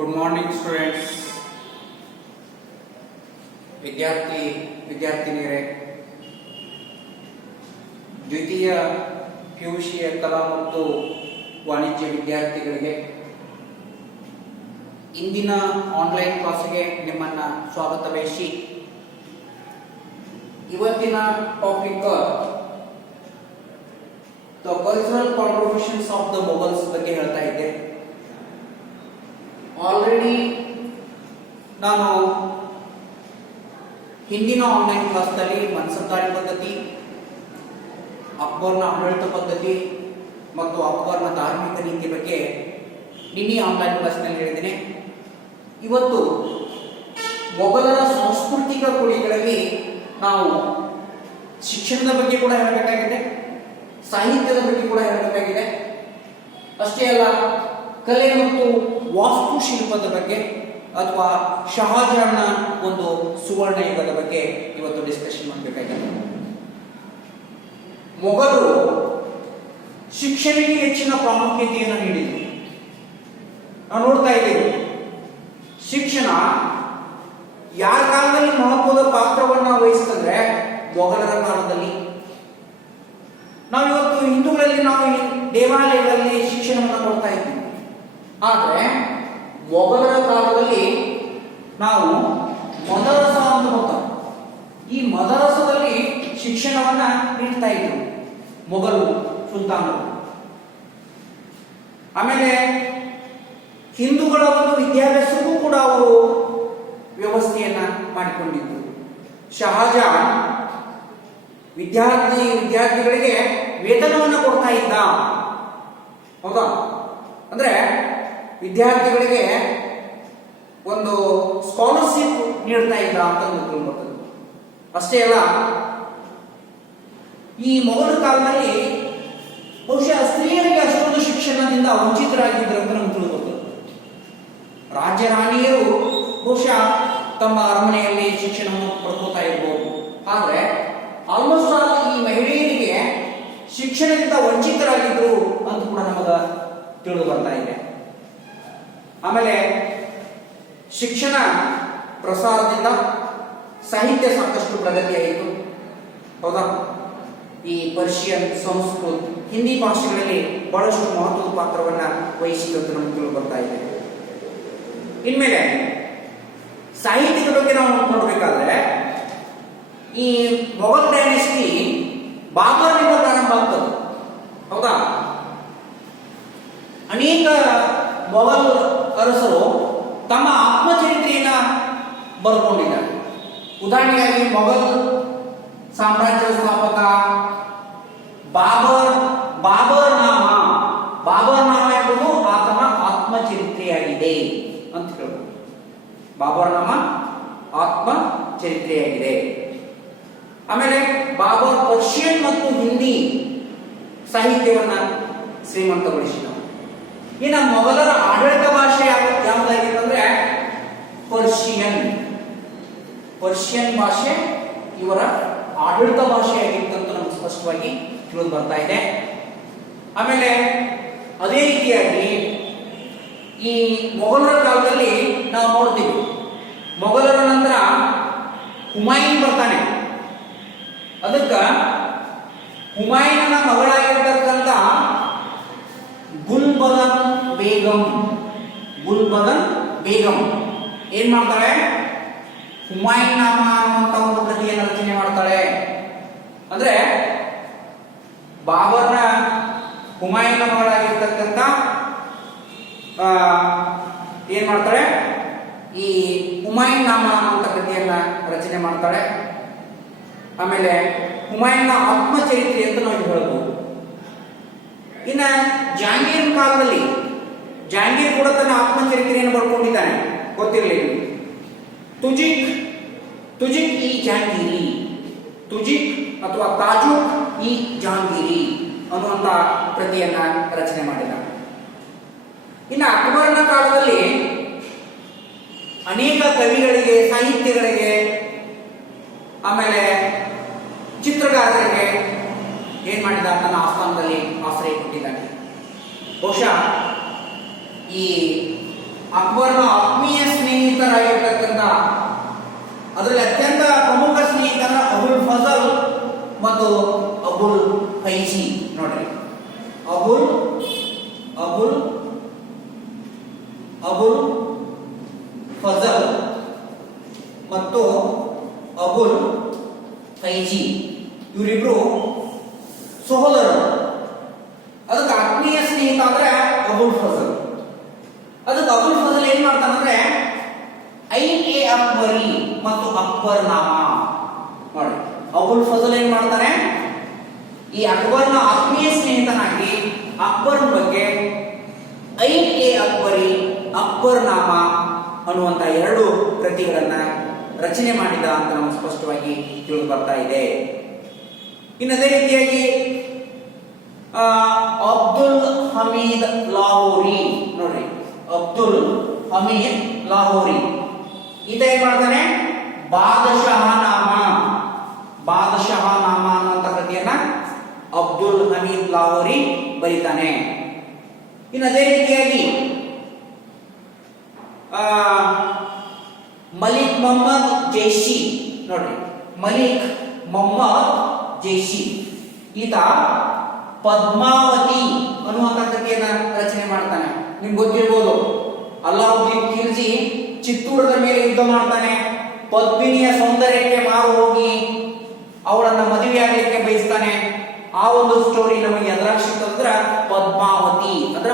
Good morning students. ವಿದ್ಯಾರ್ಥಿನಿಯರೇ, ದ್ವಿತೀಯ ಪಿಯುಸಿಯ ಕಲಾ ಮತ್ತು ವಾಣಿಜ್ಯ ವಿದ್ಯಾರ್ಥಿಗಳಿಗೆ ಇಂದಿನ ಆನ್ಲೈನ್ ಕ್ಲಾಸ್ಗೆ ನಿಮ್ಮನ್ನ ಸ್ವಾಗತ ಬಯಸಿ ಇವತ್ತಿನ topic the cultural contributions of the Mughals ಬಗ್ಗೆ ಹೇಳ್ತಾ ಇದ್ದೆ. ಆಲ್ರೆಡಿ ನಾನು ಹಿಂದಿನ ಆನ್ಲೈನ್ ಕ್ಲಾಸ್ನಲ್ಲಿ ಮನ್ಸಬ್ದಾರಿ ಪದ್ಧತಿ, ಅಕ್ಬರ್ನ ಆಡಳಿತ ಪದ್ಧತಿ ಮತ್ತು ಅಕ್ಬರ್ನ ಧಾರ್ಮಿಕ ನೀತಿ ಬಗ್ಗೆ ನಿನ್ನೆ ಆನ್ಲೈನ್ ಕ್ಲಾಸ್ನಲ್ಲಿ ಹೇಳಿದ್ದೇನೆ. ಇವತ್ತು ಮೊಘಲರ ಸಾಂಸ್ಕೃತಿಕ ಕೊಡುಗೆಗಳಲ್ಲಿ ನಾವು ಶಿಕ್ಷಣದ ಬಗ್ಗೆ ಕೂಡ ಹೇಳಬೇಕಾಗಿದೆ, ಸಾಹಿತ್ಯದ ಬಗ್ಗೆ ಕೂಡ ಹೇಳಬೇಕಾಗಿದೆ. ಅಷ್ಟೇ ಅಲ್ಲ, ಕಲೆ ಮತ್ತು ವಾಸ್ತುಶಿಲ್ಪದ ಬಗ್ಗೆ ಅಥವಾ ಶಹಾಜಹಾನ್ನ ಒಂದು ಸುವರ್ಣ ಯುಗದ ಬಗ್ಗೆ ಇವತ್ತು ಡಿಸ್ಕಷನ್ ಮಾಡಬೇಕಾಗಿದೆ. ಮೊಘಲರು ಶಿಕ್ಷಣಕ್ಕೆ ಹೆಚ್ಚಿನ ಪ್ರಾಮುಖ್ಯತೆಯನ್ನು ನೀಡಿದರು. ನಾವು ನೋಡ್ತಾ ಇದ್ದೇವೆ, ಶಿಕ್ಷಣ ಯಾರ ಕಾಲದಲ್ಲಿ ಮಹತ್ವದ ಪಾತ್ರವನ್ನು ವಹಿಸ್ತಂದ್ರೆ ಮೊಘಲರ ಕಾಲದಲ್ಲಿ. ನಾವಿವತ್ತು ಹಿಂದೂಗಳಲ್ಲಿ ನಾವು ದೇವಾಲಯಗಳಲ್ಲಿ ಶಿಕ್ಷಣವನ್ನು ಕೊಡ್ತಾ ಇದ್ದೀವಿ, ಆದರೆ ಮೊಘಲರ ಕಾಲದಲ್ಲಿ ನಾವು ಮದರಸ ಅಂತ ಹೋಗ್ತಾರೆ. ಈ ಮದರಸದಲ್ಲಿ ಶಿಕ್ಷಣವನ್ನ ನೀಡ್ತಾ ಇದ್ರು ಮೊಘಲ್ ಸುಲ್ತಾನರು. ಆಮೇಲೆ ಹಿಂದೂಗಳ ಒಂದು ವಿದ್ಯಾಭ್ಯಾಸಕ್ಕೂ ಕೂಡ ಅವರು ವ್ಯವಸ್ಥೆಯನ್ನ ಮಾಡಿಕೊಂಡಿದ್ರು. ಶಹಾಜಹಾನ್ ವಿದ್ಯಾರ್ಥಿಗಳಿಗೆ ವೇತನವನ್ನು ಕೊಡ್ತಾ ಇದ್ದ. ಹೌದಾ? ಅಂದ್ರೆ ವಿದ್ಯಾರ್ಥಿಗಳಿಗೆ ಒಂದು ಸ್ಕಾಲರ್ಶಿಪ್ ನೀಡ್ತಾ ಇದ್ದ ಅಂತ ತಿಳ್ಕೊಳ್ತದೆ. ಅಷ್ಟೇ ಅಲ್ಲ, ಈ ಮೊಘಲ ಕಾಲದಲ್ಲಿ ಬಹುಶಃ ಸ್ತ್ರೀಯರಿಗೆ ಅಷ್ಟೊಂದು ಶಿಕ್ಷಣದಿಂದ ವಂಚಿತರಾಗಿದ್ದರು ಅಂತ ನಮ್ಗೆ ತಿಳ್ಕೊಳ್ತದೆ. ರಾಜ್ಯ ರಾಣಿಯರು ಬಹುಶಃ ತಮ್ಮ ಅರಮನೆಯಲ್ಲಿ ಶಿಕ್ಷಣವನ್ನು ಪಡ್ಕೋತಾ ಇರ್ಬೋದು, ಆದ್ರೆ ಆಲ್ಮೋಸ್ಟ್ ಆಲ್ ಈ ಮಹಿಳೆಯರಿಗೆ ಶಿಕ್ಷಣದಿಂದ ವಂಚಿತರಾಗಿದ್ರು ಅಂತ ಕೂಡ ನಮಗ ತಿಳಿದು ಬರ್ತಾ ಇದೆ. ಆಮೇಲೆ ಶಿಕ್ಷಣ ಪ್ರಸಾರದಿಂದ ಸಾಹಿತ್ಯ ಸಾಕಷ್ಟು ಪ್ರಗತಿಯಾಯಿತು. ಹೌದಾ? ಈ ಪರ್ಷಿಯನ್, ಸಂಸ್ಕೃತ, ಹಿಂದಿ ಭಾಷೆಗಳಲ್ಲಿ ಬಹಳಷ್ಟು ಮಹತ್ವದ ಪಾತ್ರವನ್ನ ವಹಿಸಿದಂತ ನಮ್ಗೆ ತಿಳಿದು ಬರ್ತಾ ಇದೆ. ಇನ್ಮೇಲೆ ಸಾಹಿತ್ಯದ ಬಗ್ಗೆ ನಾವು ನೋಡ್ಬೇಕಾದ್ರೆ ಈ ಮೊಘಲ್ ಡೈನೆಸ್ಟಿ ಬಾಬರ್ನಿಂದ ಪ್ರಾರಂಭ ಆಗ್ತದೆ. ಹೌದಾ? ಅನೇಕ ಮೊಘಲ್ ಅರಸರು ತಮ್ಮ ಆತ್ಮಚರಿತ್ರೆಯನ್ನ ಬರೆದುಕೊಂಡಿದ್ದಾರೆ. ಉದಾಹರಣೆಯಾಗಿ ಮೊಘಲ್ ಸಾಮ್ರಾಜ್ಯದ ಸ್ಥಾಪಕ ಬಾಬರ್ ನಾಮ ಎಂಬುದು ಆತನ ಆತ್ಮಚರಿತ್ರೆಯಾಗಿದೆ ಅಂತ ಹೇಳ್ಬೋದು. ಬಾಬರ್ ನಾಮ ಆತ್ಮಚರಿತ್ರೆಯಾಗಿದೆ. ಆಮೇಲೆ ಬಾಬರ್ ಪರ್ಷಿಯನ್ ಮತ್ತು ಹಿಂದಿ ಸಾಹಿತ್ಯವನ್ನ ಶ್ರೀಮಂತಗೊಳಿಸಿದ. ಇನ್ನು ಮೊಘಲರ ಆಡಳಿತ ಭಾಷೆ ಯಾವುದಾಗಿತ್ತಂದ್ರೆ ಪರ್ಷಿಯನ್ ಭಾಷೆ ಇವರ ಆಡಳಿತ ಭಾಷೆಯಾಗಿತ್ತು ಅಂತ ನಮ್ಗೆ ಸ್ಪಷ್ಟವಾಗಿ ತಿಳಿದು ಬರ್ತಾ ಇದೆ. ಆಮೇಲೆ ಅದೇ ರೀತಿಯಾಗಿ ಈ ಮೊಘಲರ ಕಾಲದಲ್ಲಿ ನಾವು ನೋಡ್ತೀವಿ, ಮೊಘಲರ ನಂತರ ಹುಮಾಯೂನ್ ಬರ್ತಾನೆ. ಅದಕ್ಕ ಹುಮಾಯೂನನ ಮಗಳಾಗಿರ್ತಕ್ಕಂಥ ಗುಲ್ಬದನ್ ಬೇಗಂ ಏನ್ ಮಾಡ್ತಾಳೆ? ಹುಮಾಯೂನ್ ನಾಮ ಅನ್ನುವಂತ ಒಂದು ಕೃತಿಯನ್ನು ರಚನೆ ಮಾಡ್ತಾಳೆ. ಅಂದ್ರೆ ಬಾಬರ್ನ ಹುಮಾಯೂನ್ ಮಗಳಾಗಿರ್ತಕ್ಕಂಥ ಏನ್ ಮಾಡ್ತಾಳೆ? ಈ ಹುಮಾಯೂನ್ ನಾಮ ಅನ್ನುವಂತ ಕೃತಿಯನ್ನ ರಚನೆ ಮಾಡ್ತಾಳೆ. ಆಮೇಲೆ ಹುಮಾಯೂನ್ನ ಆತ್ಮಚರಿತ್ರೆ ಅಂತ ನಾವು ಹೇಳ್ಬೋದು. ಇನ್ನ ಜಹಾಂಗೀರ್ ಕಾಲದಲ್ಲಿ ಜಹಾಂಗೀರ್ ಕೂಡ ತನ್ನ ಆತ್ಮಚರಿತ್ರೆಯನ್ನು ಬರ್ಕೊಂಡಿದ್ದಾನೆ, ಗೊತ್ತಿರಲಿ. ತುಜಿಕ್ ಈ ಜಹಾಂಗೀರಿ, ತುಜಿಕ್ ಅಥವಾ ತಾಜುಕ್ ಈ ಜಹಾಂಗೀರಿ ಅನ್ನುವಂತ ಕೃತಿಯನ್ನ ರಚನೆ ಮಾಡಿದ. ಇನ್ನು ಅಕ್ಬರನ ಕಾಲದಲ್ಲಿ ಅನೇಕ ಕವಿಗಳಿಗೆ, ಸಾಹಿತ್ಯಗಳಿಗೆ, ಆಮೇಲೆ ಚಿತ್ರಗಾರರಿಗೆ ಏನ್ ಮಾಡಿದ? ತನ್ನ ಆಸ್ಥಾನದಲ್ಲಿ ಆಶ್ರಯ ಕೊಟ್ಟಿದ್ದಾನೆ. ಬಹುಶಃ ಈ ಅಕ್ಬರ್ನ ಆತ್ಮೀಯ ಸ್ನೇಹಿತರಾಗಿರ್ತಕ್ಕಂಥ ಅದರಲ್ಲಿ ಅತ್ಯಂತ ಪ್ರಮುಖ ಸ್ನೇಹಿತರ ಅಬುಲ್ ಫಜಲ್ ಮತ್ತು ಅಬುಲ್ ಫೈಜಿ. ನೋಡ್ರಿ, ಅಬುಲ್ ಅಬುಲ್ ಅಬುಲ್ ಫಜಲ್ ಮತ್ತು ಅಬುಲ್ ಫೈಜಿ ಇವರಿಬ್ರು ಸಹೋದರರು. ಅದಕ್ಕೆ ಆತ್ಮೀಯ ಸ್ನೇಹಿತ ಅಂದ್ರೆ ಅಬುಲ್ ಫಜಲ್. ಅದಕ್ಕೆ ಅಬುಲ್ ಫಜಲ್ ಏನ್ ಮಾಡ್ತಾನಂದ್ರೆ ಐನ್ ಎ ಅಕ್ಬರಿ ಮತ್ತು ಅಕ್ಬರ್ ನಾಮ. ನೋಡಿ, ಅಬುಲ್ ಫಜಲ್ ಏನ್ ಮಾಡ್ತಾನೆ, ಈ ಅಕ್ಬರ್ನ ಆತ್ಮೀಯ ಸ್ನೇಹಿತನಾಗಿ ಅಕ್ಬರ್ ಬಗ್ಗೆ ಐನ್ ಎ ಅಕ್ಬರಿ ಅಕ್ಬರ್ ನಾಮ ಅನ್ನುವಂತ ಎರಡು ಕೃತಿಗಳನ್ನ ರಚನೆ ಮಾಡಿದ ಅಂತ ನಮಗೆ ಸ್ಪಷ್ಟವಾಗಿ ತಿಳಿದು ಬರ್ತಾ ಇದೆ. ಇನ್ನು ಅದೇ ರೀತಿಯಾಗಿ ಅಬ್ದುಲ್ ಹಮೀದ್ ಲಾಹೋರಿ. ನೋಡ್ರಿ, ಅಬ್ದುಲ್ ಹಮೀದ್ ಲಾಹೋರಿ ಈತ ಏನ್ ಮಾಡ್ತಾನೆ, ಬಾದಶಾಹ ನಾಮ ಅನ್ನುವಂತ ಕೃತಿಯನ್ನ ಅಬ್ದುಲ್ ಹಮೀದ್ ಲಾಹೋರಿ ಬರೀತಾನೆ. ಇನ್ನು ಅದೇ ರೀತಿಯಾಗಿ ಮಲಿಕ್ ಮೊಹಮ್ಮದ್ ಜೈಶಿ. ನೋಡ್ರಿ, ಮಲಿಕ್ ಮೊಹಮ್ಮದ್ ಜೈಶಿ ಈತ ಪದ್ಮಾವತಿ ಅನ್ನುವಂತ ಕೃತಿಯನ್ನ ರಚನೆ ಮಾಡ್ತಾನೆ. ನಿಮ್ಗೆ ಗೊತ್ತಿರ್ಬೋದು, ಅಲ್ಲಾವುದ್ದೀನ್ ಖಿಲ್ಜಿ ಚಿತ್ತೂರದ ಮೇಲೆ ಯುದ್ಧ ಮಾಡ್ತಾನೆ. ಪದ್ಮಿನಿಯ ಸೌಂದರ್ಯಕ್ಕೆ ಮಾರು ಹೋಗಿ ಅವಳನ್ನ ಮದುವೆಯಾಗಲಿಕ್ಕೆ ಬಯಸ್ತಾನೆ. ಆ ಒಂದು ಸ್ಟೋರಿ ನಮಗೆ ಎದುರಾಗ ಸಿಕ್ತಂದ್ರ ಪದ್ಮಾವತಿ ಅಂದ್ರೆ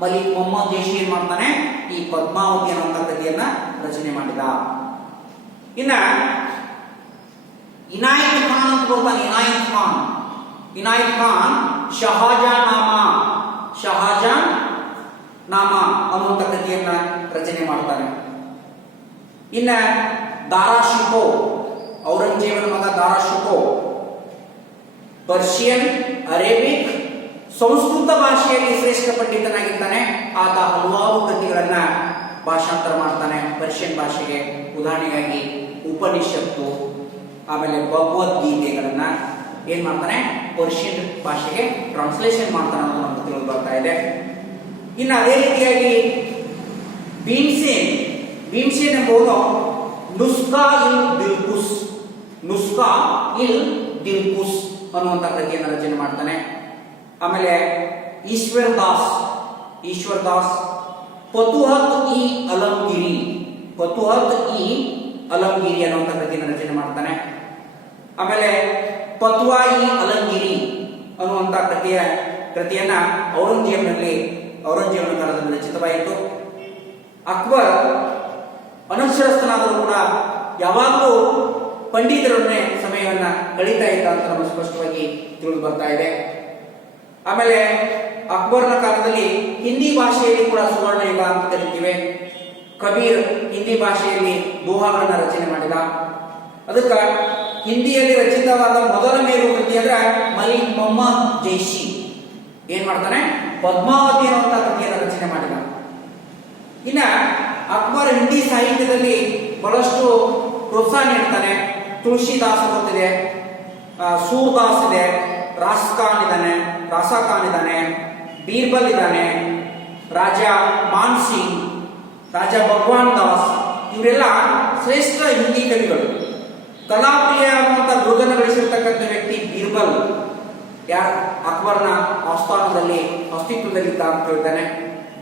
ಮಲಿಕ್ ಮೊಹಮ್ಮದ್ ಜೈಶಿ ಏನ್ ಮಾಡ್ತಾನೆ, ಈ ಪದ್ಮಾವತಿ ಅನ್ನುವಂತ ಕೃತಿಯನ್ನ ರಚನೆ ಮಾಡಿದ. ಇನ್ನ ಇನಾಯತ್ ಖಾನ್ ಅಂತ ಬರ್ತಾನೆ. ಇನಾಯತ್ ಖಾನ್ ಶಹಾಜಾನ್ ನಾಮ ಅನ್ನುವಂತ ಕೃತಿಯನ್ನ ರಚನೆ ಮಾಡ್ತಾನೆ. ಇನ್ನ ದಾರಾ ಶಿಕೋ, ಔರಂಗಜೇಬನ ಮಗ ದಾರಾ ಶಿಕೋ ಪರ್ಷಿಯನ್, ಅರೇಬಿಕ್, ಸಂಸ್ಕೃತ ಭಾಷೆಯಲ್ಲಿ ಶ್ರೇಷ್ಠ ಪಂಡಿತನಾಗಿರ್ತಾನೆ. ಆತ ಹಲವಾರು ಕೃತಿಗಳನ್ನ ಭಾಷಾಂತರ ಮಾಡ್ತಾನೆ ಪರ್ಷಿಯನ್ ಭಾಷೆಗೆ. ಉದಾಹರಣೆಗಾಗಿ ಉಪನಿಷತ್ತು, ಆಮೇಲೆ ಭಗವದ್ಗೀತೆಗಳನ್ನ ಏನ್ ಮಾಡ್ತಾನೆ, ಪರ್ಷಿಯನ್ ಭಾಷೆಗೆ ಟ್ರಾನ್ಸ್ಲೇಷನ್ ಮಾಡ್ತಾನೆ ಅನ್ನೋದು ನಮ್ಗೆ ತಿಳಿದು ಬರ್ತಾ ಇದೆ. ಇನ್ನು ಅದೇ ರೀತಿಯಾಗಿ ಭೀಮ್ಸೇನ್ ಎಂಬುದು ನುಸ್ಖಾ ಇಲ್ ದಿಲ್ಕುಸ್ ಅನ್ನುವಂತ ಕೃತಿಯನ್ನು ರಚನೆ ಮಾಡ್ತಾನೆ. ಆಮೇಲೆ ಈಶ್ವರ್ ದಾಸ್ ಫತುಹತ್ ಇ ಅಲಂಗಿರಿ ಅನ್ನುವಂತ ಕೃತಿಯನ್ನು ರಚನೆ ಮಾಡ್ತಾನೆ. ಆಮೇಲೆ ಫತ್ವಾ ಇ ಅಲಂಗಿರಿ ಅನ್ನುವಂತ ಕೃತಿಯನ್ನ ಔರಂಗಜೇಬನ ಕಾಲದಲ್ಲಿ ರಚಿತವಾಯಿತು. ಅಕ್ಬರ್ ಅನಕ್ಷರಸ್ಥನಾದರೂ ಕೂಡ ಯಾವಾಗಲೂ ಪಂಡಿತರನ್ನೇ ಸಮಯವನ್ನ ಕಳೀತಾ ಇದ್ದ ಅಂತ ನಮಗೆ ಸ್ಪಷ್ಟವಾಗಿ ತಿಳಿದು ಬರ್ತಾ ಇದೆ. ಆಮೇಲೆ ಅಕ್ಬರ್ನ ಕಾಲದಲ್ಲಿ ಹಿಂದಿ ಭಾಷೆಯಲ್ಲಿ ಕೂಡ ಸುವರ್ಣ ಯುಗ ಅಂತ ಕರಿತೀವಿ. ಕಬೀರ್ ಹಿಂದಿ ಭಾಷೆಯಲ್ಲಿ ದೋಹಾಗಳನ್ನ ರಚನೆ ಮಾಡಿದ. ಅದಕ್ಕೆ ಹಿಂದಿಯಲ್ಲಿ ರಚಿತವಾದ ಮೊದಲ ಮೇರು ಕೃತಿ ಅಂದ್ರೆ ಮಲಿಕ್ ಮೊಹಮ್ಮದ್ ಜೈಶಿ ಏನ್ ಮಾಡ್ತಾನೆ, ಪದ್ಮಾವತಿ ಅನ್ನುವಂತ ಕೃತಿಯನ್ನು ರಚನೆ ಮಾಡಿದ. ಇನ್ನ ಅಕ್ಬರ್ ಹಿಂದಿ ಸಾಹಿತ್ಯದಲ್ಲಿ ಬಹಳಷ್ಟು ಪ್ರೋತ್ಸಾಹ ನೀಡ್ತಾನೆ. ತುಳಸಿದಾಸ್ ಗೊತ್ತಿದೆ, ಸೂರ್ದಾಸ್ ಇದೆ, ರಾಸಾ ಖಾನ್ ಇದ್ದಾನೆ, ಬೀರ್ಬಲ್ ಇದ್ದಾನೆ, ರಾಜ ಮಾನ್ ಸಿಂಗ್, ರಾಜ ಭಗವಾನ್ ದಾಸ್, ಇವರೆಲ್ಲ ಶ್ರೇಷ್ಠ ಹಿಂದಿ ಕವಿಗಳು. ಕಲಾಪ್ರಿಯ ಅನ್ನುವಂಥ ಬಿರುದನ್ನು ಗಳಿಸಿರ್ತಕ್ಕಂಥ ವ್ಯಕ್ತಿ ಬೀರ್ಬಲ್ ಅಕ್ಬರ್ನ ಆಸ್ಥಾನದಲ್ಲಿ ಅಸ್ತಿತ್ವದಲ್ಲಿದ್ದ ಅಂತ ಹೇಳ್ತಾನೆ.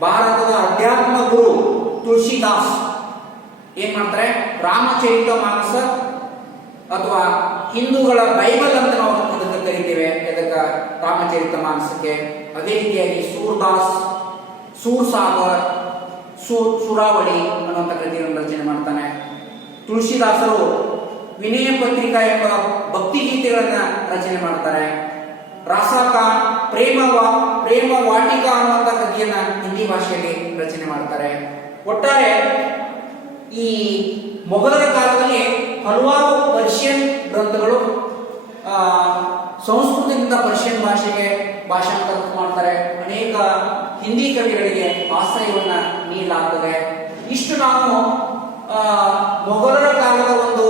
ಭಾರತದ ಅಧ್ಯಾತ್ಮ ಗುರು ತುಳಸಿದಾಸ್ ಏನ್ ಮಾಡ್ತಾರೆ, ರಾಮಚರಿತ ಮಾನಸ ಅಥವಾ ಹಿಂದೂಗಳ ಬೈಬಲ್ ಅಂತ ನಾವು ಅದಕ್ಕೆ ಕರಿತೇವೆ. ಇದಕ್ಕೆ ರಾಮಚರಿತ ಮಾನಸಕ್ಕೆ. ಅದೇ ರೀತಿಯಾಗಿ ಸೂರ್ಸಾಗರ್, ಸುರಾವಳಿ ಅನ್ನುವಂಥ ಕೃತಿಯನ್ನು ರಚನೆ ಮಾಡ್ತಾನೆ. ತುಳಸಿದಾಸರು ವಿನಯ ಪತ್ರಿಕಾ ಎಂಬ ಭಕ್ತಿ ಗೀತೆಗಳನ್ನ ರಚನೆ ಮಾಡ್ತಾರೆ. ರಾಸಾ ಖಾನ್ ಪ್ರೇಮ ವಾಟಿಕಾ ಅನ್ನುವಂಥ ಕೃತಿಯನ್ನ ಹಿಂದಿ ಭಾಷೆಯಲ್ಲಿ ರಚನೆ ಮಾಡ್ತಾರೆ. ಒಟ್ಟಾರೆ ಈ ಮೊಘಲರ ಕಾಲದಲ್ಲಿ ಹಲವಾರು ಪರ್ಷಿಯನ್ ಗ್ರಂಥಗಳು ಸಂಸ್ಕೃತದಿಂದ ಪರ್ಷಿಯನ್ ಭಾಷೆಗೆ ಭಾಷಾಂತರ ಮಾಡ್ತಾರೆ. ಅನೇಕ ಹಿಂದಿ ಕವಿಗಳಿಗೆ ಆಶ್ರಯವನ್ನ ನೀಡಲಾಗ್ತದೆ. ಇಷ್ಟು ನಾವು ಮೊಘಲರ ಕಾಲದ ಒಂದು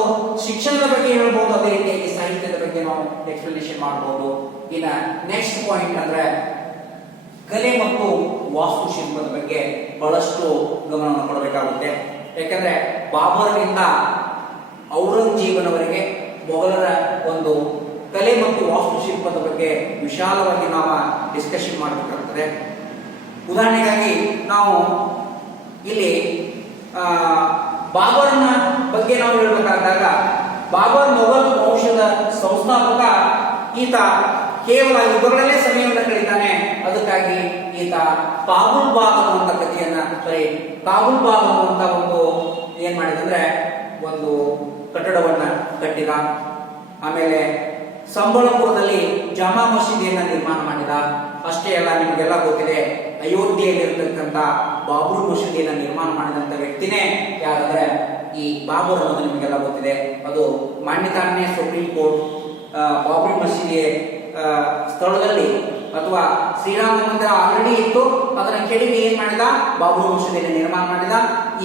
ಶಿಕ್ಷಣದ ಬಗ್ಗೆ ಹೇಳ್ಬೋದು. ಅದೇ ರೀತಿಯಾಗಿ ಸಾಹಿತ್ಯದ ಬಗ್ಗೆ ನಾವು ಎಕ್ಸ್ಪ್ಲನೇಷನ್ ಮಾಡಬಹುದು. ಇನ್ನ ನೆಕ್ಸ್ಟ್ ಪಾಯಿಂಟ್ ಅಂದ್ರೆ ಕಲೆ ಮತ್ತು ವಾಸ್ತುಶಿಲ್ಪದ ಬಗ್ಗೆ ಬಹಳಷ್ಟು ಗಮನವನ್ನು ಕೊಡಬೇಕಾಗುತ್ತೆ. ಯಾಕಂದ್ರೆ ಬಾಬರ್ನಿಂದ ಔರಂಗಜೇಬನವರೆಗೆ ಮೊಘಲರ ಒಂದು ಕಲೆ ಮತ್ತು ವಾಸ್ತುಶಿಲ್ಪದ ಬಗ್ಗೆ ವಿಶಾಲವಾಗಿ ನಾವು ಡಿಸ್ಕಷನ್ ಮಾಡಬೇಕಾಗ್ತದೆ. ಉದಾಹರಣೆಗಾಗಿ ನಾವು ಇಲ್ಲಿ ಬಾಬರ್ನ ಬಗ್ಗೆ ನಾವು ಹೇಳಬೇಕಾದಾಗ, ಬಾಬರ್ ಮೊಘಲ್ ವಂಶದ ಸಂಸ್ಥಾಪಕ. ಈತ ಕೇವಲ ಯುಗಗಳಲ್ಲೇ ಸಮಯವನ್ನು ಕಳೀತಾನೆ. ಅದಕ್ಕಾಗಿ ಈತ ಕಾಬೂಲ್ ಬಾಗ್ ಅನ್ನುವಂಥ ಕಥೆಯನ್ನ ಕಾಬೂಲ್ ಬಾಗ್ ಅನ್ನುವಂಥ ಒಂದು ಏನ್ ಮಾಡಿದಂದ್ರೆ ಒಂದು ಕಟ್ಟಡವನ್ನ ಕಟ್ಟಿದ. ಆಮೇಲೆ ಸಂಬಳಪುರದಲ್ಲಿ ಜಾಮಾ ಮಸೀದಿಯನ್ನ ನಿರ್ಮಾಣ ಮಾಡಿದ. ಅಷ್ಟೇ ಅಲ್ಲ, ನಿಮಗೆಲ್ಲ ಗೊತ್ತಿದೆ, ಅಯೋಧ್ಯೆಯಲ್ಲಿರ್ತಕ್ಕಂಥ ಬಾಬರ್ ಮಸೀದಿಯನ್ನ ನಿರ್ಮಾಣ ಮಾಡಿದಂತ ವ್ಯಕ್ತಿನೇ ಯಾರಂದ್ರೆ ಈ ಬಾಬರ್ ಅನ್ನೋದು ನಿಮಗೆಲ್ಲ ಗೊತ್ತಿದೆ. ಅದು ಮಾನ್ಯತಾನ್ಯ ಸುಪ್ರೀಂ ಕೋರ್ಟ್ ಬಾಬರ್ ಮಸೀದಿ ಸ್ಥಳದಲ್ಲಿ ಅಥವಾ ಶ್ರೀರಾಮ ಮಂದಿರ ಆಲ್ರೆಡಿ ಇತ್ತು, ಅದನ್ನ ಕೆಡವಿ ಏನ್ ಮಾಡಿದ, ಬಾಬರ್ ಮಸೀದಿಯನ್ನು ನಿರ್ಮಾಣ ಮಾಡಿದ.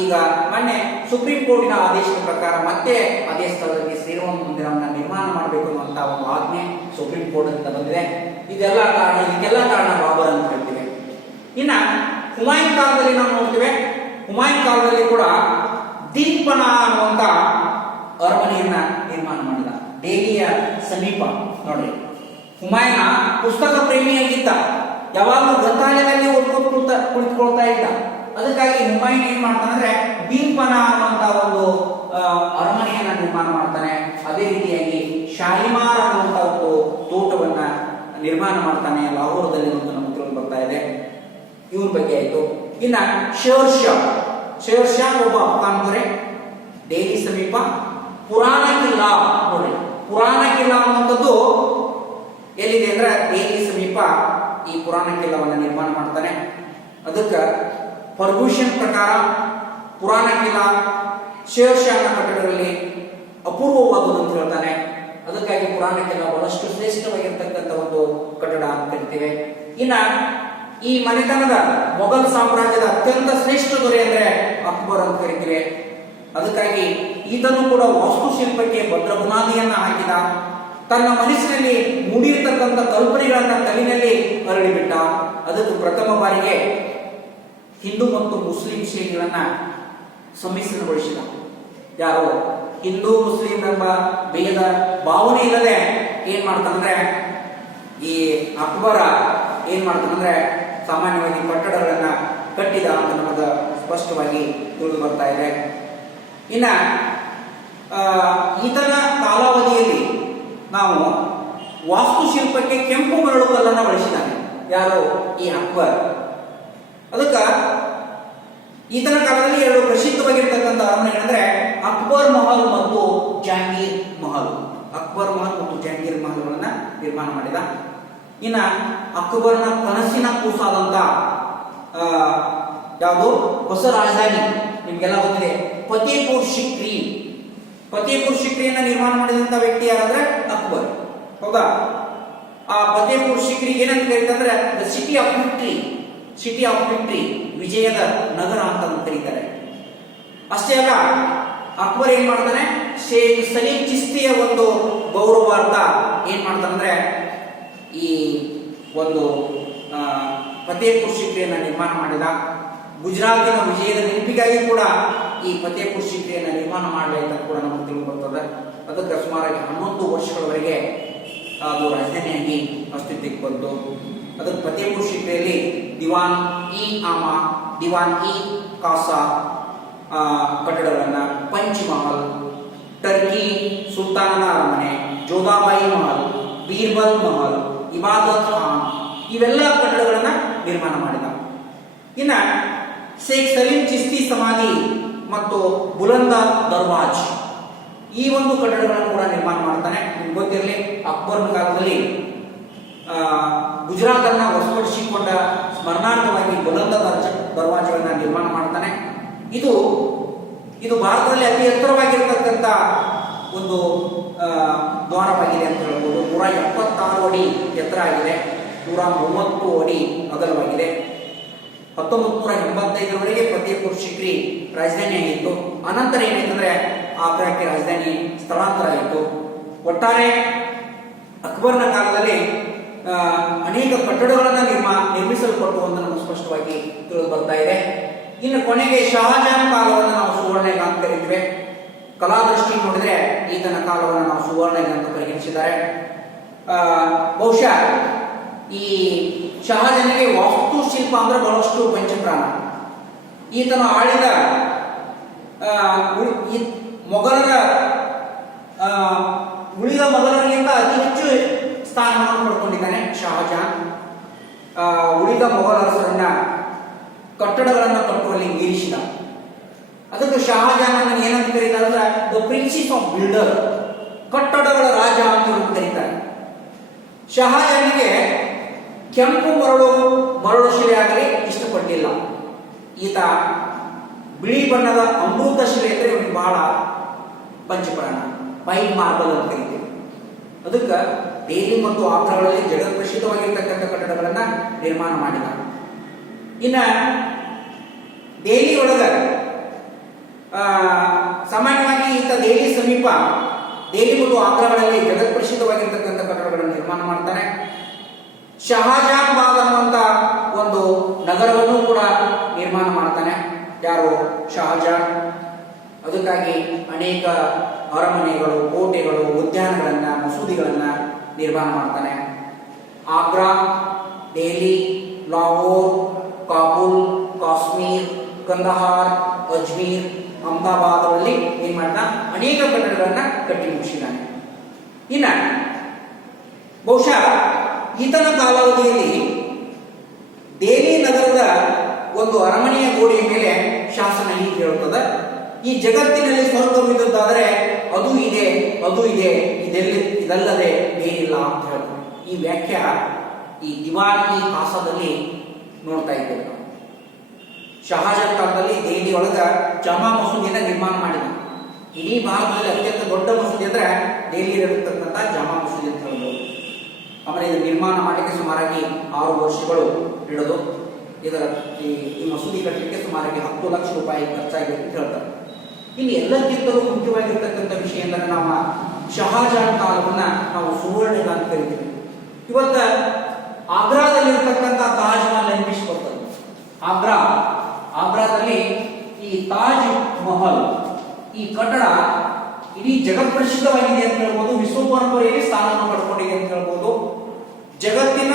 ಈಗ ಮೊನ್ನೆ ಸುಪ್ರೀಂ ಕೋರ್ಟಿನ ಆದೇಶದ ಪ್ರಕಾರ ಮತ್ತೆ ಅದೇ ಸ್ಥಳದಲ್ಲಿ ಶ್ರೀರಾಮ ಮಂದಿರವನ್ನ ನಿರ್ಮಾಣ ಮಾಡಬೇಕು ಅನ್ನುವಂತ ಒಂದು ಆಜ್ಞೆ ಸುಪ್ರೀಂ ಕೋರ್ಟ್ ಅಂತ ಬಂದಿದೆ. ಇದಕ್ಕೆಲ್ಲ ಕಾರಣ ಬಾಬರ್ ಅಂತ ಹೇಳ್ತೀವಿ. ಇನ್ನ ಹುಮಾಯೂನ್ ಕಾಲದಲ್ಲಿ ನಾವು ನೋಡ್ತೇವೆ. ಹುಮಾಯೂನ್ ಕಾಲದಲ್ಲಿ ಕೂಡ ದೀಪನ ಅನ್ನುವಂತ ಅರಮನೆಯನ್ನ ನಿರ್ಮಾಣ ಮಾಡಿದ, ದೆಹಲಿಯ ಸಮೀಪ. ನೋಡ್ರಿ, ಹುಮಾಯೂನ ಪುಸ್ತಕ ಪ್ರೇಮಿಯಾಗಿದ್ದ, ಯಾವಾಗಲೂ ಗ್ರಂಥಾಲಯದಲ್ಲಿ ಕುಳಿತುಕೊಳ್ತಾ ಇದ್ದ. ಅದಕ್ಕಾಗಿ ಹುಮಾಯೂನ್ ಏನ್ ಮಾಡ್ತಾನಂದ್ರೆ ದೀಪನ ಅನ್ನುವಂತ ಒಂದು ಅರಮನೆಯನ್ನ ನಿರ್ಮಾಣ ಮಾಡ್ತಾನೆ. ಅದೇ ರೀತಿಯಾಗಿ ಶಾಲಿಮಾರ್ ಅನ್ನುವಂತ ಒಂದು ತೋಟವನ್ನ ನಿರ್ಮಾಣ ಮಾಡ್ತಾನೆ ಲಾಹೋರದಲ್ಲಿ ಅಂತ ನಮ್ಗೆ ತಿಳಿದು ಬರ್ತಾ ಇದೆ. ಇವ್ರ ಬಗ್ಗೆ ಆಯ್ತು. ಇನ್ನ ಶೇರ್ ಶಾ ಒಬ್ಬ ಅಫ್ಘಾನ್ ದೊರೆ, ದೆಹಲಿ ಸಮೀಪ. ಪುರಾಣ ಕಿಲ್ಲಾ, ನೋಡಿ ಪುರಾಣ ಕಿಲ್ಲಾ ಅನ್ನುವಂಥದ್ದು ಎಲ್ಲಿದೆ ಅಂದ್ರೆ ದೆಹಲಿ ಸಮೀಪ ಈ ಪುರಾಣ ಕಿಲ್ಲವನ್ನ ನಿರ್ಮಾಣ ಮಾಡ್ತಾನೆ. ಅದಕ್ಕೆ ಫರ್ಗೂಷನ್ ಪ್ರಕಾರ ಪುರಾಣ ಕಿಲ್ಲಾ ಶೇರ್ ಶಾನ ಕಟ್ಟಡಗಳಲ್ಲಿ ಅಪೂರ್ವವಾದುದು ಅಂತ ಹೇಳ್ತಾನೆ. ಅದಕ್ಕಾಗಿ ಪುರಾಣ ಕಿಲ್ಲಾ ಬಹಳಷ್ಟು ಶ್ರೇಷ್ಠವಾಗಿರ್ತಕ್ಕಂಥ ಒಂದು ಕಟ್ಟಡ ಅಂತ ಕರಿತೇವೆ. ಇನ್ನ ಈ ಮನೆತನದ ಮೊಘಲ್ ಸಾಮ್ರಾಜ್ಯದ ಅತ್ಯಂತ ಶ್ರೇಷ್ಠ ದೊರೆ ಅಂದ್ರೆ ಅಕ್ಬರ್ ಅಂತ ಕರಿತೀವಿ. ಅದಕ್ಕಾಗಿ ಈತನು ಕೂಡ ವಾಸ್ತುಶಿಲ್ಪಕ್ಕೆ ಭದ್ರ ಬುನಾದಿಯನ್ನ ಹಾಕಿದ. ತನ್ನ ಮನಸ್ಸಿನಲ್ಲಿ ಮೂಡಿರ್ತಕ್ಕಂಥ ಕಲ್ಪನೆಗಳನ್ನ ಕಲಿನಲ್ಲಿ ಹರಡಿಬಿಟ್ಟ. ಅದಕ್ಕೆ ಪ್ರಥಮ ಬಾರಿಗೆ ಹಿಂದೂ ಮತ್ತು ಮುಸ್ಲಿಂ ಶೈಲಿಗಳನ್ನ ಸಮ್ಮಿಶ್ರಣಗೊಳಿಸಿದ. ಯಾರು ಹಿಂದೂ ಮುಸ್ಲಿಂ ಎಂಬ ಭೇದ ಭಾವನೆ ಇಲ್ಲದೆ ಏನ್ ಮಾಡ್ತಾನಂದ್ರೆ ಈ ಅಕ್ಬರ ಏನ್ ಮಾಡ್ತಾನಂದ್ರೆ ಸಾಮಾನ್ಯವಾಗಿ ಕಟ್ಟಡಗಳನ್ನ ಕಟ್ಟಿದ ಅಂತ ನಮಗ ಸ್ಪಷ್ಟವಾಗಿ ತಿಳಿದು ಬರ್ತಾ ಇದೆ. ಇನ್ನ ಈತನ ಕಾಲಾವಧಿಯಲ್ಲಿ ನಾವು ವಾಸ್ತುಶಿಲ್ಪಕ್ಕೆ ಕೆಂಪು ಮರಳು ಕಲ್ಲನ್ನು ಬಳಸಿದ್ದಾನೆ. ಯಾರು ಈ ಅಕ್ಬರ್. ಅದಕ್ಕ ಈತನ ಕಾಲದಲ್ಲಿ ಎರಡು ಪ್ರಸಿದ್ಧವಾಗಿರ್ತಕ್ಕಂಥ ಅರಮನೆಗಳಂದ್ರೆ ಅಕ್ಬರ್ ಮಹಲ್ ಮತ್ತು ಜಹಾಂಗೀರ್ ಮಹಲ್. ಅಕ್ಬರ್ ಮಹಲ್ ಮತ್ತು ಜಹಾಂಗೀರ್ ಮಹಲ್ಗಳನ್ನ ನಿರ್ಮಾಣ ಮಾಡಿದ. ಇನ್ನ ಅಕ್ಬರ್ನ ಕನಸಿನ ಕೂಸಾದಂತ ಯಾವುದು ಹೊಸ ರಾಜಧಾನಿ ನಿಮ್ಗೆಲ್ಲ ಗೊತ್ತಿದೆ, ಫತೇಪುರ್ ಸಿಕ್ರಿ. ಫತೇಪುರ್ ಸಿಕ್ರಿಯನ್ನ ನಿರ್ಮಾಣ ಮಾಡಿದಂತ ವ್ಯಕ್ತಿ ಯಾರಂದ್ರೆ ಅಕ್ಬರ್. ಹೌದಾ? ಆ ಫತೇಪುರ್ ಸಿಕ್ರಿ ಏನಂತ ಕರೀತಾರೆ, the city of victory. City of victory, ವಿಜಯದ ನಗರ ಅಂತ ಕರೀತಾರೆ. ಅಷ್ಟೇ ಅಲ್ಲ, ಅಕ್ಬರ್ ಏನ್ ಮಾಡ್ತಾನೆ, ಶೇಖ್ ಸಲೀಂ ಚಿಸ್ತಿಯ ಒಂದು ಗೌರವಾರ್ಥ ಏನ್ ಮಾಡ್ತಾನಂದ್ರೆ ಈ ಒಂದು ಫತೇಪುರ್ ಸಿಕ್ರಿಯನ್ನ ನಿರ್ಮಾಣ ಮಾಡಿದ. ಗುಜರಾತಿನ ವಿಜಯದ ನೆನಪಿಗಾಗಿ ಕೂಡ ಈ ಫತೇಪುರ್ ಸಿಕ್ರಿಯನ್ನ ನಿರ್ಮಾಣ ಮಾಡಲಿಲ್ಲ ಕೂಡ ನಮಗೆ ತಿಳಿದು ಬರ್ತದೆ. ಅದಕ್ಕೆ ಸುಮಾರಾಗಿ 11 ವರ್ಷಗಳವರೆಗೆ ಅದು ರಾಜಧಾನಿಯಾಗಿ ಅಸ್ತಿತ್ವಕ್ಕೆ ಬಂತು. ಅದಕ್ಕೆ ಫತೇಪುರ್ ಸಿಕ್ರಿಯಲ್ಲಿ ದಿವಾನ್ ಇ ಆಮಾ, ದಿವಾನ್ ಇ ಕಾಸಾ ಕಟ್ಟಡಗಳನ್ನ, ಪಂಚ್ ಮಹಲ್, ಟರ್ಕಿ ಸುಲ್ತಾನನ ಅರಮನೆ, ಜೋಧಾಬಾಯಿ ಮಹಲ್, ಬೀರ್ಬಲ್ ಮಹಲ್, ಇಬಾದತ್ ಖಾನ್, ಇವೆಲ್ಲ ಕಟ್ಟಡಗಳನ್ನ ನಿರ್ಮಾಣ ಮಾಡಿದ. ಇನ್ನ ಶೇಖ್ ಸಲೀಂ ಚಿಸ್ತಿ ಸಮಾಧಿ ಮತ್ತು ಬುಲಂದ ದರ್ವಾಜ್, ಈ ಒಂದು ಕಟ್ಟಡಗಳನ್ನು ಕೂಡ ನಿರ್ಮಾಣ ಮಾಡ್ತಾನೆ. ನಿಮ್ಗೆ ಗೊತ್ತಿರಲಿ, ಅಕ್ಬರ್ನ ಕಾಲದಲ್ಲಿ ಗುಜರಾತ್ ಅನ್ನ ವಶಪಡಿಸಿಕೊಂಡ ಸ್ಮರಣಾರ್ಥವಾಗಿ ಬುಲಂದ ದರ್ವಾಜಗಳನ್ನ ನಿರ್ಮಾಣ ಮಾಡ್ತಾನೆ. ಇದು ಭಾರತದಲ್ಲಿ ಅತಿ ಎತ್ತರವಾಗಿರ್ತಕ್ಕಂಥ ಒಂದು ದ್ವಾರವಾಗಿದೆ ಅಂತ ಹೇಳ್ಬೋದು. 176 ಅಡಿ ಎತ್ತರ ಆಗಿದೆ, 130 ಅಡಿ ಅಗಲವಾಗಿದೆ. 1985ರವರೆಗೆ ಫತೇಪುರ್ ಸಿಕ್ರಿ ರಾಜಧಾನಿಯಾಗಿತ್ತು. ಅನಂತರ ಏನಾಯ್ತಂದ್ರೆ ಆಗ್ರಾಕ್ಕೆ ರಾಜಧಾನಿ ಸ್ಥಳಾಂತರ ಆಯಿತು. ಒಟ್ಟಾರೆ ಅಕ್ಬರ್ನ ಕಾಲದಲ್ಲಿ ಅನೇಕ ಕಟ್ಟಡಗಳನ್ನು ನಿರ್ಮಿಸಲ್ಪಟ್ಟು ಅಂತ ನಮಗೆ ಸ್ಪಷ್ಟವಾಗಿ ತಿಳಿದು ಬರ್ತಾ ಇದೆ. ಇನ್ನು ಕೊನೆಗೆ ಶಹಜಾನ್ ಕಾಲವನ್ನು ನಾವು ಸುವರ್ಣಯುಗ ಅಂತ ಕರೀತೇವೆ. ಕಲಾದೃಷ್ಟಿ ನೋಡಿದ್ರೆ ಈತನ ಕಾಲವನ್ನು ನಾವು ಸುವರ್ಣಯುಗ ಅಂತ ಪರಿಗಣಿಸಿದ್ದಾರೆ. ಬಹುಶಃ ಈ ಶಹಜಾನಿಗೆ ವಾಸ್ತುಶಿಲ್ಪ ಅಂದ್ರೆ ಬಹಳಷ್ಟು ಪಂಚಪ್ರಾಣ. ಈತನು ಆಳಿದ ಮೊಘಲರ ಉಳಿದ ಮೊಘಲರಿಗಿಂತ ಅತಿ ಹೆಚ್ಚು ಸ್ಥಾನವನ್ನು ಪಡ್ಕೊಂಡಿದ್ದಾನೆ ಶಹಜಾನ್. ಉಳಿದ ಮೊಘಲ ಅರಸರನ್ನ ಕಟ್ಟಡಗಳನ್ನು ಕಟ್ಟುವಲ್ಲಿ ಮೀರಿಸಿದ. ಅದಕ್ಕೆ ಶಹಜಾನ್ ಏನಂತ ಕರೀತಾರೆ ಅಂದ್ರೆ ದ ಪ್ರಿನ್ಸಿಸ್ ಆಫ್ ಬಿಲ್ಡರ್, ಕಟ್ಟಡಗಳ ರಾಜ ಅಂತ ಕರೀತಾರೆ. ಶಹಜಾನಿಗೆ ಕೆಂಪು ಮರಳು ಶಿಲೆ ಆಗಲಿ ಇಷ್ಟಪಟ್ಟಿಲ್ಲ. ಈತ ಬಿಳಿ ಬಣ್ಣದ ಅಮೃತ ಶಿಲೆ ಅಂದ್ರೆ ಇವನಿಗೆ ಬಹಳ ಪಂಚಪ್ರಾಣ, ವೈಟ್ ಮಾರ್ಬಲ್ ಅಂತ ಕರೀತೀವಿ. ಅದಕ್ಕೆ ದೆಹಲಿ ಮತ್ತು ಆಗ್ರಾಗಳಲ್ಲಿ ಜಗತ್ ಪ್ರಸಿದ್ಧವಾಗಿರ್ತಕ್ಕಂಥ ಕಟ್ಟಡಗಳನ್ನ ನಿರ್ಮಾಣ ಮಾಡಿದ. ಇನ್ನ ದೆಹಲಿ ಒಳಗ ಸಾಮಾನ್ಯವಾಗಿ ಈತ ದೆಹಲಿ ಸಮೀಪ ದೆಹಲಿ ಮತ್ತು ಆಗ್ರಾಗಳಲ್ಲಿ ಜಗತ್ ಪ್ರಸಿದ್ಧವಾಗಿರ್ತಕ್ಕಂಥ ಕಟ್ಟಡಗಳನ್ನು ನಿರ್ಮಾಣ ಮಾಡ್ತಾನೆ. ಶಹಜಹಾನ್ಬಾದ್ ಅನ್ನುವಂತ ಒಂದು ನಗರವನ್ನು ಕೂಡ ನಿರ್ಮಾಣ ಮಾಡ್ತಾನೆ. ಯಾರು? ಶಹಜಹಾನ್. ಅದಕ್ಕಾಗಿ ಅನೇಕ ಅರಮನೆಗಳು, ಕೋಟೆಗಳು, ಉದ್ಯಾನಗಳನ್ನ, ಮಸೂದಿಗಳನ್ನ ನಿರ್ಮಾಣ ಮಾಡ್ತಾನೆ. ಆಗ್ರಾ, ದೆಹಲಿ, ಲಾಹೋರ್, ಕಾಬೂಲ್, ಕಾಶ್ಮೀರ್, ಕಂದಹಾರ್, ಅಜ್ಮೀರ್, ಅಹಮದಾಬಾದ್ಗಳಲ್ಲಿ ಏನ್ ಮಾಡ್ತಾ ಅನೇಕ ಕಟ್ಟಡಗಳನ್ನ ಕಟ್ಟಿ ಮುಗಿಸಿದ್ದಾನೆ. ಇನ್ನ ಬಹುಶಃ ಈತನ ಕಾಲಾವಧಿಯಲ್ಲಿ ದೆಹಲಿ ನಗರದ ಒಂದು ಅರಮನೆಯ ಗೋಡೆಯ ಮೇಲೆ ಶಾಸನ ಹೀಗೆ ಹೇಳುತ್ತದೆ: ಈ ಜಗತ್ತಿನಲ್ಲಿ ಸ್ವರ್ಗವಿದ್ದುದಾದರೆ ಅದು ಇದೆ, ಅದು ಇದೆ, ಇದಲ್ಲದೆ ಬೇರಿಲ್ಲ ಅಂತ ಹೇಳ್ತಾರೆ. ಈ ವ್ಯಾಖ್ಯ ಈ ದಿವಾನಿ ಖಾಸಾದಲ್ಲಿ ನೋಡ್ತಾ ಇದ್ದೇವೆ ನಾವು. ಶಹಜಾನ್ ಕಾಲದಲ್ಲಿ ದೆಹಲಿ ಒಳಗ ಜಾಮಾ ಮಸೂದಿಯನ್ನ ನಿರ್ಮಾಣ ಮಾಡಿದ. ಇಡೀ ಭಾರತದಲ್ಲಿ ಅತ್ಯಂತ ದೊಡ್ಡ ಮಸೂದಿ ಅಂದ್ರೆ ದೆಹಲಿಯಲ್ಲಿರತಕ್ಕಂಥ ಜಾಮಾ ಮಸೂದಿ ಅಂತ ಹೇಳ್ಬೋದು. ಆಮೇಲೆ ಇದು ನಿರ್ಮಾಣ ಮಾಡಲಿಕ್ಕೆ ಸುಮಾರಾಗಿ 6 ವರ್ಷಗಳು ಹಿಡಿದು ಇದರ ಈ ಮಸೂದಿ ಕಟ್ಟಲಿಕ್ಕೆ ಸುಮಾರಾಗಿ 10 ಲಕ್ಷ ರೂಪಾಯಿ ಖರ್ಚಾಗಿದೆ ಅಂತ ಹೇಳ್ತಾರೆ. ಇಲ್ಲಿ ಎಲ್ಲಕ್ಕಿಂತಲೂ ಮುಖ್ಯವಾಗಿರ್ತಕ್ಕಂಥ ವಿಷಯ ಅಂದರೆ ನಾವು ಶಹಜಾನ್ ಕಾಲವನ್ನ ನಾವು ಸುವರ್ಣಯುಗ ಅಂತ ಕರಿತೀವಿ. ಇವತ್ತ ಆಗ್ರಾದಲ್ಲಿರ್ತಕ್ಕಂಥ ತಾಜ್ ಮಹಲ್ ನೆನಪಿಸಿಕೊಳ್ತದೆ. ಆಗ್ರಾದಲ್ಲಿ ಈ ತಾಜ್ ಮಹಲ್ ಈ ಕಟ್ಟಡ ಇಡೀ ಜಗತ್ ಪ್ರಸಿದ್ಧವಾಗಿದೆ ಅಂತ ಹೇಳ್ಬೋದು. ವಿಶ್ವ ಪರಂಪರೆಯಲ್ಲಿ ಸ್ಥಾನವನ್ನು ಪಡ್ಕೊಂಡಿದೆ ಅಂತ ಹೇಳ್ಬೋದು. ಜಗತ್ತಿನ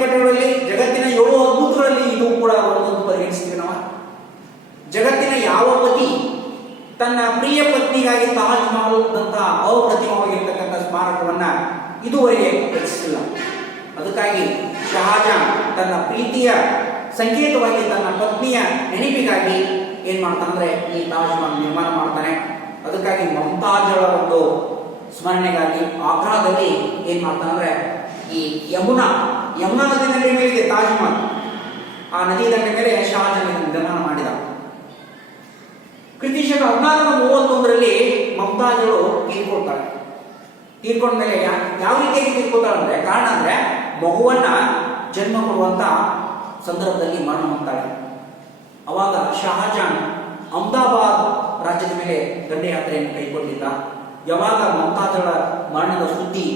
ಕಟ್ಟಡಗಳಲ್ಲಿ, ಜಗತ್ತಿನ 7 ಅದ್ಭುತಗಳಲ್ಲಿ ಇದು ಕೂಡ ಒಂದು ಪರಿಗಣಿಸ್ತೀವಿ ನಾವು. ಜಗತ್ತಿನ ಯಾವ ಪತಿ ತನ್ನ ಪ್ರಿಯ ಪತ್ನಿಗಾಗಿ ತಾಜ್ ಮಹಲ್ ದಂತಹ ಅಪ್ರತಿಮವಾಗಿರ್ತಕ್ಕಂಥ ಸ್ಮಾರಕವನ್ನ ಇದುವರೆಗೆ ರಚಿಸಿಲ್ಲ. ಅದಕ್ಕಾಗಿ ಶಹಜಾನ್ ತನ್ನ ಪ್ರೀತಿಯ ಸಂಕೇತವಾಗಿ ತನ್ನ ಪತ್ನಿಯ ನೆನಪಿಗಾಗಿ ಏನ್ ಮಾಡ್ತಾನಂದ್ರೆ ಈ ತಾಜ್ ಮಹಲ್ ನಿರ್ಮಾಣ ಮಾಡ್ತಾನೆ. ಅದಕ್ಕಾಗಿ ಮಮತಾಜಳ ಒಂದು ಸ್ಮರಣೆಗಾಗಿ ಆಗ್ರಾದಲ್ಲಿ ಏನ್ ಮಾಡ್ತಾನಂದ್ರೆ ಈ ಯಮುನಾ ನದಿ ದಂಡೆ ಮೇಲಿದೆ ತಾಜ್ ಮಹಲ್. ಆ ನದಿ ದಂಡೆ ಮೇಲೆ ಶಹಜಾನ್ ನಿರ್ಮಾಣ ಮಾಡಿದ. ಕ್ರಿಸ್ತಶಕ 1431ರಲ್ಲಿ ಮಮತಾಜಳು ತೀರ್ಕೊಳ್ತಾಳೆ. ತೀರ್ಕೊಂಡ ಮೇಲೆ ಯಾವ ರೀತಿಯಾಗಿ ತೀರ್ಕೊಳ್ತಾಳೆ ಅಂದ್ರೆ, ಕಾರಣ ಅಂದ್ರೆ ಮಗುವನ್ನ ಜನ್ಮ ಕೊಡುವಂತ ಸಂದರ್ಭದಲ್ಲಿ ಮರಣ ಹೊಂದ್ತಾಳೆ. ಅವಾಗ ಶಹಜಾನ್ ಅಹಮದಾಬಾದ್ ರಾಜ್ಯದ ಮೇಲೆ ದಂಡಯಾತ್ರೆಯನ್ನು ಕೈಗೊಂಡಿದ್ದ. ಯಾವಾಗ ಮಮತಾಜಳ ಮರಣದ ಸುದ್ದಿ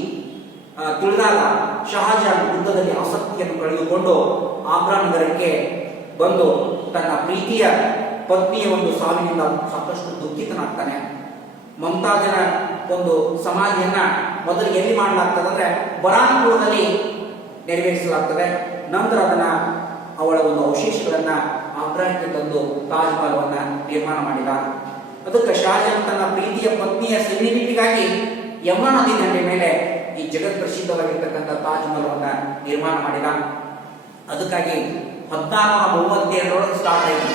ತಿಳಿದಾಗ ಶಹಜಾನ್ ಯುದ್ಧದಲ್ಲಿ ಆಸಕ್ತಿಯನ್ನು ಕಳೆದುಕೊಂಡು ಆಗ್ರಾ ನಗರಕ್ಕೆ ಬಂದು ತನ್ನ ಪ್ರೀತಿಯ ಪತ್ನಿಯ ಒಂದು ಸಾವಿನಿಂದ ಸಾಕಷ್ಟು ದುಃಖಿತನಾಗ್ತಾನೆ. ಮಮತಾಜನ ಒಂದು ಸಮಾಧಿಯನ್ನ ಮೊದಲು ಎಲ್ಲಿ ಮಾಡಲಾಗ್ತದೆ ಅಂದ್ರೆ ಬರಾನ್ಪುರದಲ್ಲಿ ನೆರವೇರಿಸಲಾಗ್ತದೆ. ನಂತರ ಅದನ್ನ ಅವಳ ಒಂದು ಅವಶೇಷಗಳನ್ನ ಆಗ್ರಾಕ್ಕೆ ತಂದು ತಾಜ್ ಮಹಲ್ವನ್ನ ನಿರ್ಮಾಣ ಮಾಡಿದ. ಅದಕ್ಕೆ ಶಹಜಾನ್ ತನ್ನ ಪ್ರೀತಿಯ ಪತ್ನಿಯ ಸನ್ನಿಧಿಗಾಗಿ ಯಮುನಾ ನದಿ ದಂಡೆ ಮೇಲೆ ಈ ಜಗತ್ ಪ್ರಸಿದ್ಧವಾಗಿರ್ತಕ್ಕಂಥ ತಾಜ್ ಮಹಲ್ವನ್ನ ನಿರ್ಮಾಣ ಮಾಡಿದ. ಅದಕ್ಕಾಗಿ 1432 ಸ್ಟಾರ್ಟ್ ಆಯಿತು.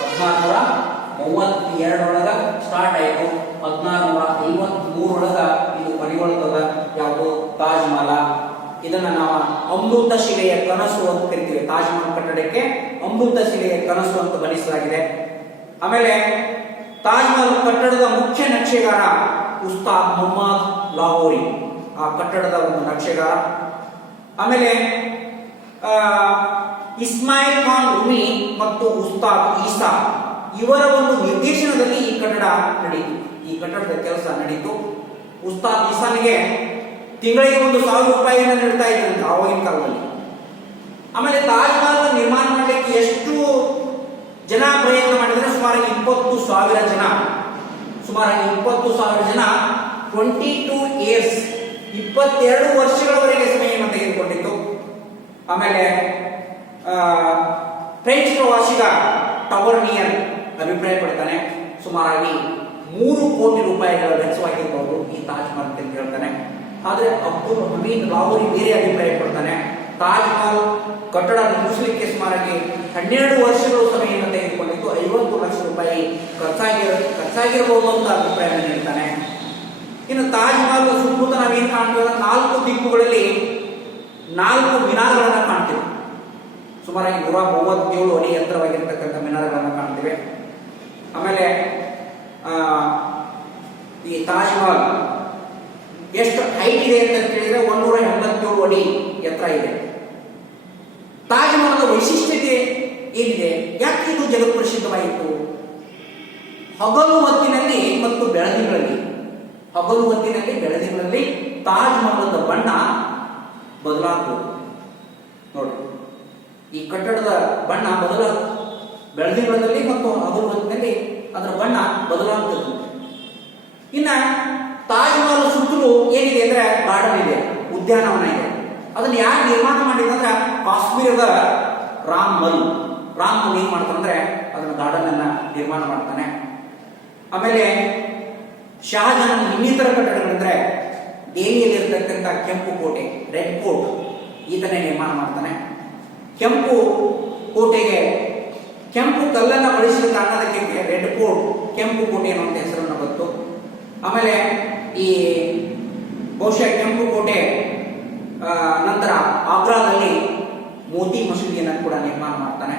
1432 ಸ್ಟಾರ್ಟ್ ಆಯಿತು. 1453 ಇದು ಕೊನೆಗೊಳ್ತದ. ಯಾವುದು? ತಾಜ್ ಮಹಲ್. ಇದನ್ನ ನಾವು ಅಮೃತ ಶಿಲೆಯ ಕನಸು ಅಂತ ಕರಿತೀವಿ. ತಾಜ್ ಮಹಲ್ ಕಟ್ಟಡಕ್ಕೆ ಅಮೃತ ಶಿಲೆಯ ಕನಸು ಅಂತ ಬಣ್ಣಿಸಲಾಗಿದೆ. ಆಮೇಲೆ ತಾಜ್ ಮಹಲ್ ಕಟ್ಟಡದ ಮುಖ್ಯ ನಕ್ಷೆಗಾರ ಉಸ್ತಾದ್ ಮೊಹಮ್ಮದ್ ಲಾಹೋರಿ, ಆ ಕಟ್ಟಡದ ಒಂದು ನಕ್ಷೆಗಾರ. ಆಮೇಲೆ ಇಸ್ಮಾಯಿಲ್ ಖಾನ್ ರೂಮಿ ಮತ್ತು ಉಸ್ತಾದ್ ಈಸಾ ಇವರ ಒಂದು ನಿರ್ದೇಶನದಲ್ಲಿ ಈ ಕಟ್ಟಡ ನಡೀತು. ಈ ಕಟ್ಟಡದ ಕೆಲಸ ನಡೀತು. ಉಸ್ತಾದ್ ಈಸಾನಿಗೆ ತಿಂಗಳಿಗೆ 1,000 ರೂಪಾಯಿಯನ್ನು ನೀಡ್ತಾ ಇದ್ರಂತೆ ಆವಾಗಿನ ಕಾಲದಲ್ಲಿ. ಆಮೇಲೆ ತಾಜ್ ಮಹಲ್ ನಿರ್ಮಾಣ ಮಾಡಲಿಕ್ಕೆ ಎಷ್ಟು ಜನ ಪ್ರಯತ್ನ ಮಾಡಿದ್ರೆ ಸುಮಾರು 20,000 ಜನ, ಸುಮಾರು 20,000 ಜನ 22 ಇಯರ್ಸ್ 22 ವರ್ಷಗಳವರೆಗೆ ಸಮಯವನ್ನು ತೆಗೆದುಕೊಂಡಿತ್ತು. ಆಮೇಲೆ ಫ್ರೆಂಚ್ ಪ್ರವಾಸಿಗ ಟವರ್ನಿಯರ್ ಅಭಿಪ್ರಾಯ ಪಡ್ತಾನೆ ಸುಮಾರಾಗಿ 3 ಕೋಟಿ ರೂಪಾಯಿಗಳ ವೆಚ್ಚವಾಗಿರಬಹುದು ಈ ತಾಜ್ ಮಹಲ್ ಅಂತ ಹೇಳ್ತಾನೆ. ಆದ್ರೆ ಅಬ್ದುಲ್ ಹಮೀದ್ ಲಾಹೋರಿ ಬೇರೆ ಅಭಿಪ್ರಾಯ ಪಡ್ತಾನೆ, ತಾಜ್ ಮಹಲ್ ಕಟ್ಟಡ ನಿರ್ಮಿಸಲಿಕ್ಕೆ ಸುಮಾರಾಗಿ 12 ವರ್ಷಗಳು ಸಮಯವನ್ನು ತೆಗೆದುಕೊಂಡಿದ್ದು 50 ಲಕ್ಷ ರೂಪಾಯಿ ಖರ್ಚಾಗಿರಬಹುದು ಅಂತ ಅಭಿಪ್ರಾಯ ನೀಡ್ತಾನೆ. ಇನ್ನು ತಾಜ್ ಮಹಲ್ ಸುತ್ತಮುತ್ತ ನಾವೇನು ಕಾಣ್ತೀವಿ, 4 ದಿಕ್ಕುಗಳಲ್ಲಿ 4 ಮಿನಾರ್ಗಳನ್ನು ಕಾಣ್ತೀವಿ. ಸುಮಾರಾಗಿ 137 ಅಡಿ ಎತ್ತರವಾಗಿರ್ತಕ್ಕಂಥ ಮಿನಾರ್ಗಳನ್ನು ಕಾಣ್ತೀವಿ. ಆಮೇಲೆ ಈ ತಾಜ್ ಮಹಲ್ ಎಷ್ಟು ಹೈಟ್ ಇದೆ ಅಂತ ಕೇಳಿದ್ರೆ 187 ಅಡಿ ಎತ್ತರ ಇದೆ. ತಾಜ್ ಮಹಲ್ನ ವೈಶಿಷ್ಟ್ಯತೆ ಏನಿದೆ, ಯಾಕೆ ಇದು ಜಗತ್ ಪ್ರಸಿದ್ಧವಾಯಿತು? ಹಗಲು ಹೊತ್ತಿನಲ್ಲಿ ಮತ್ತು ಬೆಳದಿಂಗಳಲ್ಲಿ, ಹಗಲು ಹೊತ್ತಿನಲ್ಲಿ ಬೆಳದಿಂಗಳಲ್ಲಿ ತಾಜ್ ಮಹಲದ ಬಣ್ಣ ಬದಲಾಗ್ತದೆ. ನೋಡಿ, ಈ ಕಟ್ಟಡದ ಬಣ್ಣ ಬೆಳದಿಂಗಳಲ್ಲಿ ಮತ್ತು ಹಗಲು ಹೊತ್ತಿನಲ್ಲಿ ಅದರ ಬಣ್ಣ ಬದಲಾಗ್ತದೆ. ಇನ್ನ ತಾಜ್ ಮಹಲ್ ಸುತ್ತಲೂ ಏನಿದೆ ಅಂದ್ರೆ ಗಾರ್ಡನ್ ಇದೆ, ಉದ್ಯಾನವನ ಇದೆ. ಅದನ್ನ ಯಾರು ನಿರ್ಮಾಣ ಮಾಡಿದ್ರೆ ಅಂದ್ರೆ ಕಾಶ್ಮೀರದ ರಾಮ್ ಮಲ್ ಏನ್ ಮಾಡ್ತಾನಂದ್ರೆ ಅದನ್ನ ಗಾರ್ಡನ್ ಅನ್ನ ನಿರ್ಮಾಣ ಮಾಡ್ತಾನೆ. ಆಮೇಲೆ ಶಹಜಹಾನ್ ಇನ್ನಿತರ ಕಟ್ಟಡಗಳಂದ್ರೆ ದೆಹಲಿಯಲ್ಲಿರ್ತಕ್ಕಂಥ ಕೆಂಪು ಕೋಟೆ, ರೆಡ್ ಕೋಟ್, ಈತನೇ ನಿರ್ಮಾಣ ಮಾಡ್ತಾನೆ. ಕೆಂಪು ಕೋಟೆಗೆ ಕೆಂಪು ಕಲ್ಲನ್ನು ಬಳಸಿದ ಕಾರಣದಕ್ಕೆ ರೆಡ್ ಕೋಟ್, ಕೆಂಪು ಕೋಟೆ ಅನ್ನುವಂಥ ಹೆಸರನ್ನು ಬಂತು. ಆಮೇಲೆ ಈ ಬಹುಶಃ ಕೆಂಪು ಕೋಟೆ ನಂತರ ಆಗ್ರಾದಲ್ಲಿ ಮೋತಿ ಮಸೂದಿಯನ್ನು ಕೂಡ ನಿರ್ಮಾಣ ಮಾಡ್ತಾನೆ.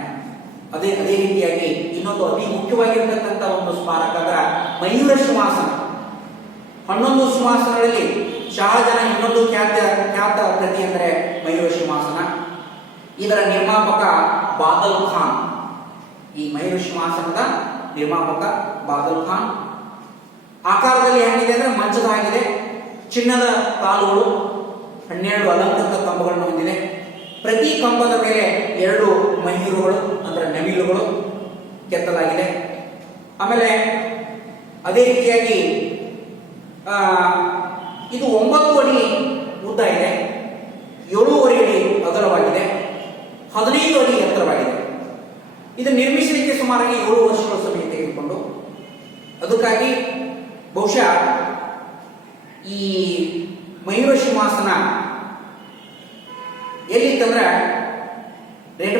ಅದೇ ರೀತಿಯಾಗಿ ಇನ್ನೊಂದು ಅತಿ ಮುಖ್ಯವಾಗಿರ್ತಕ್ಕಂಥ ಒಂದು ಸ್ಮಾರಕ ಅಂದ್ರೆ ಮಯೂರ ಸಿಂಹಾಸನ. 11 ಸಿಂಹಾಸನಗಳಲ್ಲಿ ಶಹಜಹಾನ್ ಇನ್ನೊಂದು ಖ್ಯಾತ ಕೃತಿ ಅಂದರೆ ಮಯೂರ ಸಿಂಹಾಸನ. ಇದರ ನಿರ್ಮಾಪಕ ಬಾದಲ್ ಖಾನ್. ಈ ಮಯೂರ ಸಿಂಹಾಸನದ ನಿರ್ಮಾಪಕ ಬಾದಲ್ ಖಾನ್. ಆಕಾರದಲ್ಲಿ ಹೇಗಿದೆ ಅಂದ್ರೆ ಮಂಚದ ಆಗಿದೆ. ಚಿನ್ನದ ಕಾಲುಗಳು, 12 ಅಲಂಕೃತ ಕಂಬಗಳನ್ನು ಹೊಂದಿದೆ. ಪ್ರತಿ ಕಂಬದ ಮೇಲೆ 2 ಮಯೂರಗಳು ಅಂದ್ರೆ ನವಿಲುಗಳು ಕೆತ್ತಲಾಗಿದೆ. ಆಮೇಲೆ ಅದೇ ರೀತಿಯಾಗಿ ಇದು 9 ಅಡಿ ಉದ್ದ ಇದೆ, 7.5 ಅಡಿ ಅಗಲವಾಗಿದೆ, 15 ಅಡಿ ಎತ್ತರವಾಗಿದೆ. ಇದು ನಿರ್ಮಿಸಲಿಕ್ಕೆ ಸುಮಾರಾಗಿ 7 ವರ್ಷಗಳ ಸಮಯ ತೆಗೆದುಕೊಂಡು, ಅದಕ್ಕಾಗಿ ಬಹುಶಃ ಈ ಮಯೂರ ಸಿಂಹಾಸನ ಎಲ್ಲಿತ್ತಂದ್ರೆ ರೆಡ್